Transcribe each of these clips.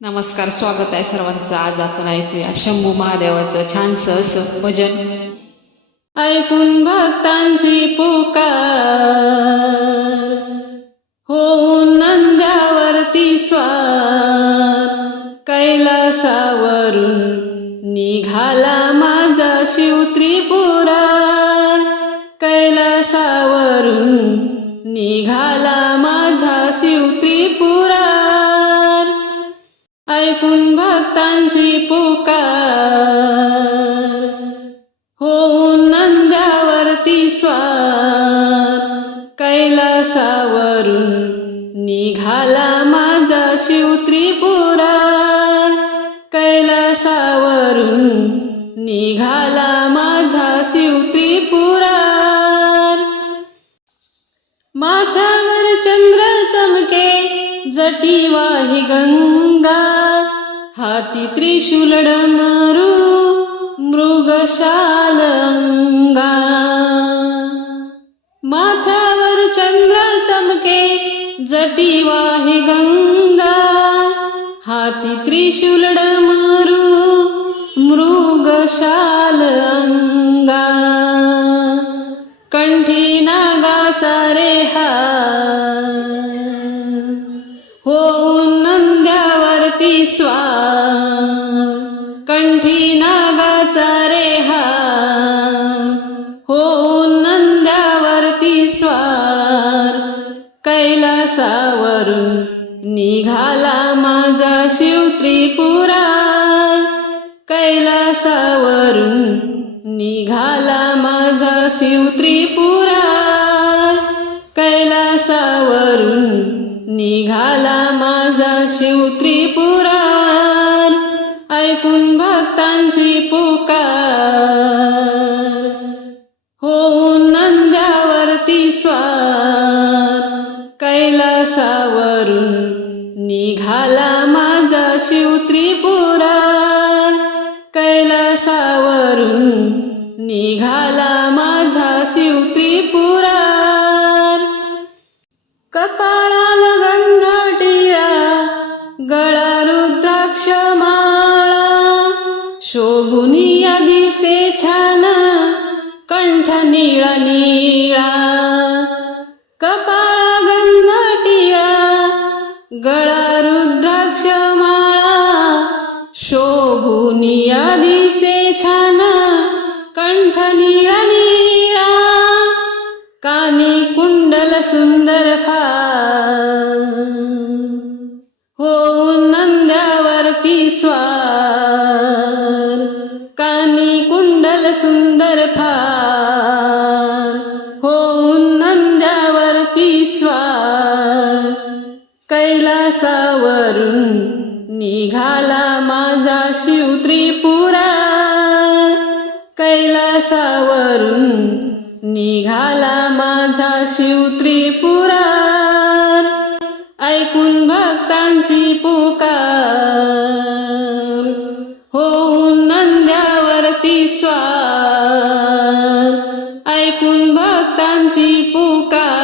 नमस्कार स्वागत आहे सर्वांचं. आज आपण ऐकूया शंभू महादेवाचं छानसं असं भजन. ऐकून भक्तांची पुकार. होऊन नंद्यावरती स्वार. कैलासावरून निघाला माझा शिव त्रिपुर ऐकून भक्तांची पुकार. होऊन नंद्यावरती स्वार. कैलासावरून निघाला माझा शिव त्रिपुरा कैलासावरून निघाला माझा शिव त्रिपुरा जटी वाहि गंगा हाती त्रिशूलड मारू मृगशालंगा माथ्यावर चंद्र चमके जटी वाहि गंगा हाती त्रिशूलड मारू मृगशालंगा कंठी नागाचा रेहा होऊन नंद्यावरती स्वा कंठी नागाचा रेहा होऊन नंद्यावरती स्वार. कैलासावरून निघाला माझा शिव त्रिपुरा कैलासावरून निघाला माझा शिव त्रिपुरा कैलासावरून निघाला शिव त्रिपुरार ऐकून भक्तांची पुकार. होऊन नंद्यावरती स्वार कैलासावरून निघाला माझा शिव त्रिपुरार कैलासावरून निघाला गळा रुद्राक्ष माळा शोभुनिया दिसे छान कंठ निळा निळा कानी कुंडल सुंदर फा होऊन नंद्यावरती स्वार कानी कुंडल सुंदर फा कैलासावरून निघाला माझा शिव त्रिपुरा. कैलासावरून निघाला माझा शिव त्रिपुरार ऐकून भक्तांची पुकार होऊन नंद्यावरती स्वार. ऐकून भक्तांची पुकार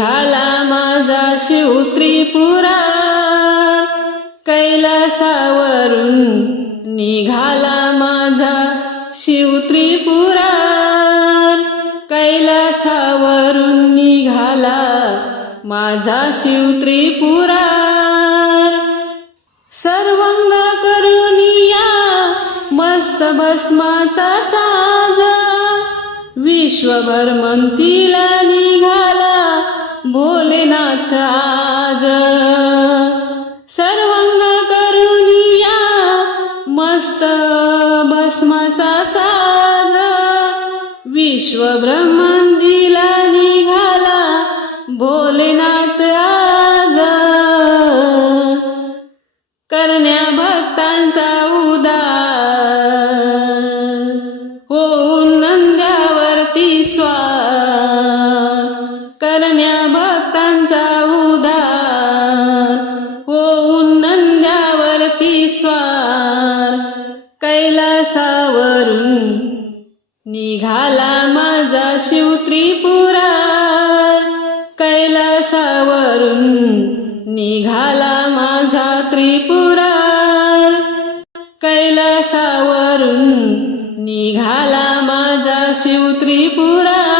झाला माझा शिव त्रिपुरा कैलासावरून निघाला माझा शिव त्रिपुरा कैलासावरून निघाला माझा शिव त्रिपुरा सर्वंग करुनिया मस्त भस्माचा साज. विश्वभर म्हणतीला निघाला भोलेनाथ आज. सर्वांग करुनिया मस्त भस्माचा साज. विश्वब्रह्मंदीला निघाला भोलेनाथ आज. करण्या करण्या भक्तांचा उदार. होऊन नंद्यावरती स्वार. कैलासावरून निघाला माझा शिव त्रिपुरा कैलासावरून निघाला माझा त्रिपुरार. कैलासावरून निघाला माझा शिव त्रिपुरा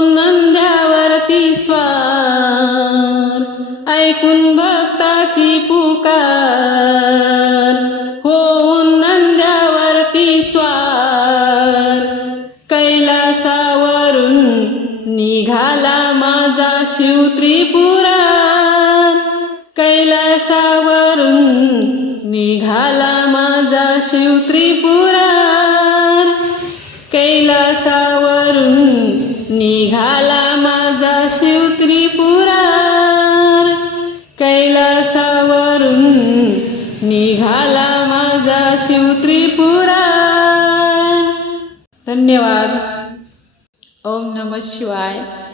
नंद्यावरती स्वार. ऐकून भक्ताची पुकार. हो नंद्यावरती स्वार. कैलासावरून निघाला माझा शिव त्रिपुरा कैलासावरून निघाला माझा शिव त्रिपुरा कैलासावरून निघाला माझा शिव त्रिपुरार कैलासावरून निघाला माझा शिव त्रिपुरार धन्यवाद. ओम नम शिवाय.